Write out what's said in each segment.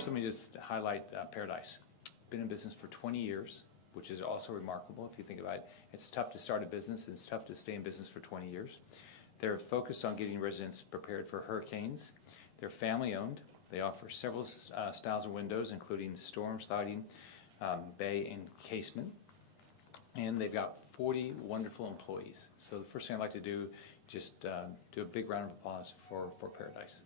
First, let me just highlight Paradise. Been in business for 20 years, which is also remarkable if you think about it. It's tough to start a business, and it's tough to stay in business for 20 years. They're focused on getting residents prepared for hurricanes. They're family-owned. They offer several styles of windows, including storm sliding, bay, and casement. And they've got 40 wonderful employees. So the first thing I'd like to do, just do a big round of applause for Paradise.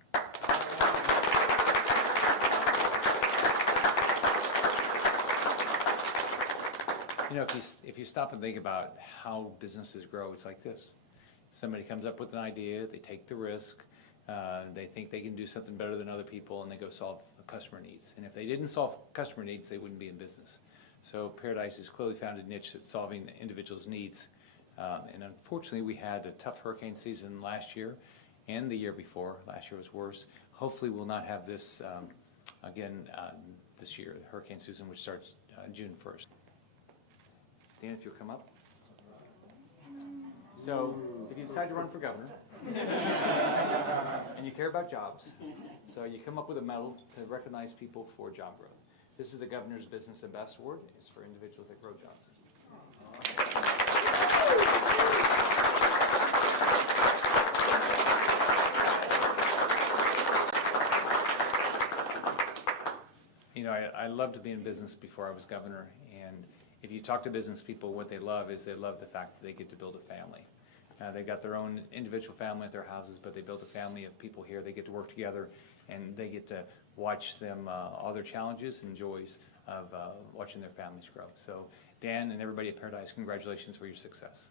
You know, if you stop and think about how businesses grow, it's like this. Somebody comes up with an idea, they take the risk, they think they can do something better than other people, and they go solve customer needs. And if they didn't solve customer needs, they wouldn't be in business. So Paradise has clearly found a niche that's solving individuals' needs. And unfortunately, we had a tough hurricane season last year and the year before. Last year was worse. Hopefully we'll not have this again this year, the hurricane season, which starts June 1st. Dan, if you'll come up. So if you decide to run for governor and you care about jobs, so you come up with a medal to recognize people for job growth. This is the Governor's Business Ambassador Award. It's for individuals that grow jobs. You know, I loved to be in business before I was governor, and if you talk to business people, what they love is they love the fact that they get to build a family. They've got their own individual family at their houses, but they built a family of people here. They get to work together, and they get to watch them, all their challenges and joys of watching their families grow. So Dan and everybody at Paradise, congratulations for your success.